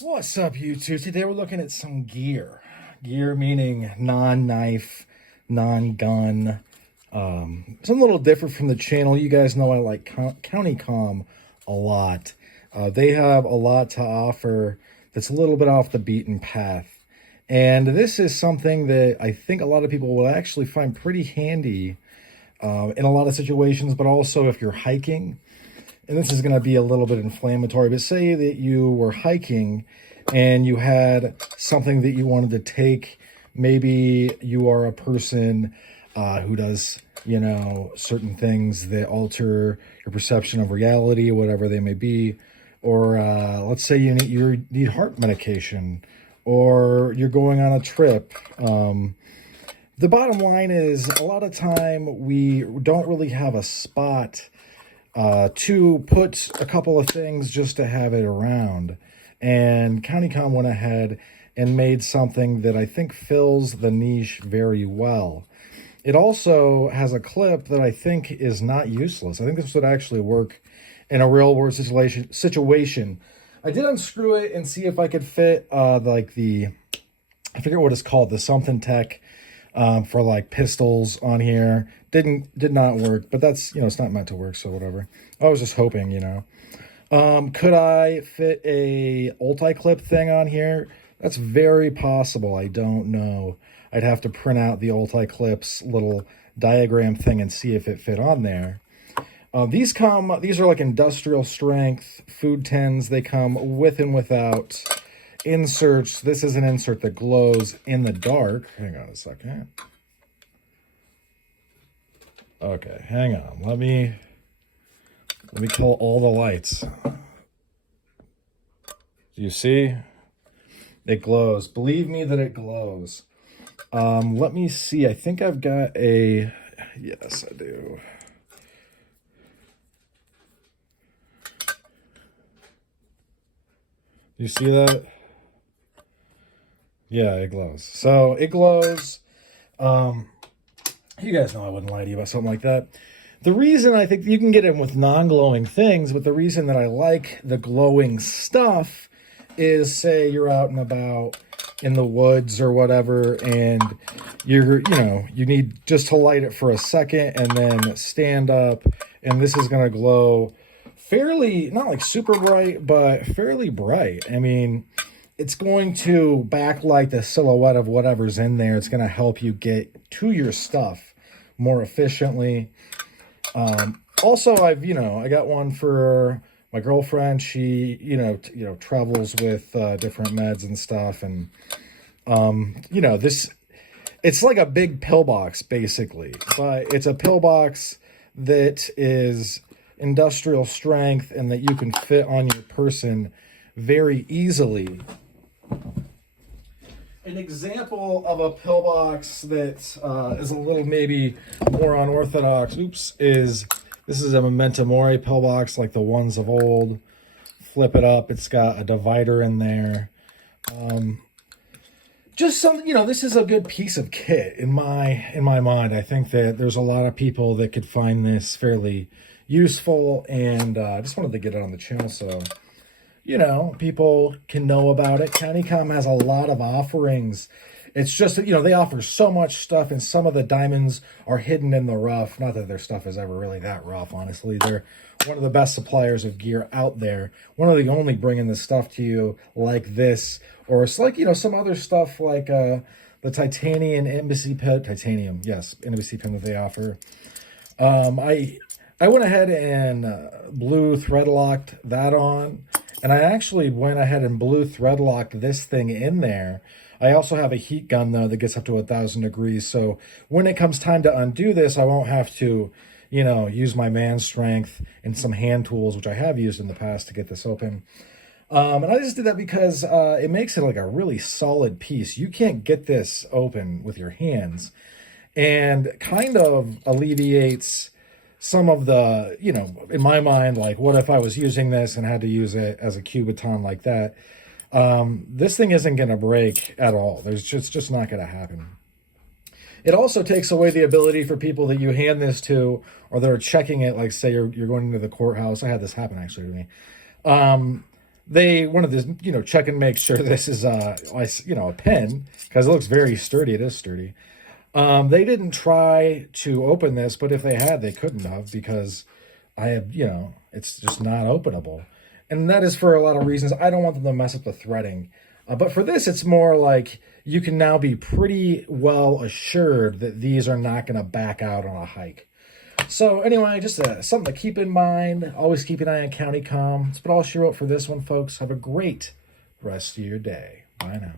What's up, YouTube? Today we're looking at some gear. Gear meaning non-knife, non-gun. It's a little different from the channel. You guys know I like County Com a lot. They have a lot to offer that's a little bit off the beaten path. And this is something that I think a lot of people will actually find pretty handy in a lot of situations, but also if you're hiking. And this is going to be a little bit inflammatory, but say that you were hiking and you had something that you wanted to take. Maybe you are a person who does, certain things that alter your perception of reality, whatever they may be. Or let's say you need heart medication, or you're going on a trip. The bottom line is a lot of time we don't really have a spot to put a couple of things just to have it around. And CountyCom went ahead and made something that I think fills the niche very well. It also has a clip that I think is not useless. I think this would actually work in a real world situation. I did unscrew it and see if I could fit I forget what it's called, the something tech for like pistols on here. Did not work, but that's, it's not meant to work, so whatever. I was just hoping, Could I fit a ulti-clip thing on here? That's very possible. I don't know. I'd have to print out the ulti-clips little diagram thing and see if it fit on there. These are like industrial strength food tins. They come with and without inserts. This is an insert that glows in the dark. Hang on a second. Okay, hang on. Let me call all the lights. Do you see? It glows. Believe me that it glows. Let me see. I think I've got a... Yes, I do. You see that? Yeah, it glows. So it glows. You guys know I wouldn't lie to you about something like that. The reason I think you can get in with non-glowing things, but the reason that I like the glowing stuff is, say you're out and about in the woods or whatever, and you need just to light it for a second and then stand up, and this is going to glow fairly, not like super bright, but fairly bright. I mean, it's going to backlight the silhouette of whatever's in there. It's going to help you get to your stuff more efficiently. Also, I got one for my girlfriend. She, travels with different meds and stuff. And, it's like a big pillbox, basically. But it's a pillbox that is industrial strength and that you can fit on your person very easily. An example of a pillbox that is a little maybe more unorthodox, this is a Memento Mori pillbox like the ones of old. Flip it up, it's got a divider in there. Just something, this is a good piece of kit in my mind. I think that there's a lot of people that could find this fairly useful, and I just wanted to get it on the channel so people can know about it. CountyCom has a lot of offerings. It's just that, they offer so much stuff, and some of the diamonds are hidden in the rough. Not that their stuff is ever really that rough, honestly. They're one of the best suppliers of gear out there. One of the only bringing this stuff to you like this. Or it's like, some other stuff like the titanium embassy pin. Titanium, yes, embassy pin that they offer. I went ahead and blue thread locked that on. And I actually went ahead and blue thread locked this thing in there. I also have a heat gun, though, that gets up to 1,000 degrees. So when it comes time to undo this, I won't have to, use my man strength and some hand tools, which I have used in the past to get this open. And I just did that because it makes it like a really solid piece. You can't get this open with your hands, and kind of alleviates some of the, in my mind, like, what if I was using this and had to use it as a Cubiton like that? This thing isn't going to break at all. There's just not going to happen. It also takes away the ability for people that you hand this to, or that are checking it, like say you're going into the courthouse. I had this happen actually to me. they wanted to, check and make sure this is, a pen, because it looks very sturdy. It is sturdy. They didn't try to open this, but if they had, they couldn't have, because I have, it's just not openable. And that is for a lot of reasons. I don't want them to mess up the threading. But for this, it's more like you can now be pretty well assured that these are not going to back out on a hike. So anyway, just something to keep in mind. Always keep an eye on County Com. That's what all she wrote for this one, folks. Have a great rest of your day. Bye now.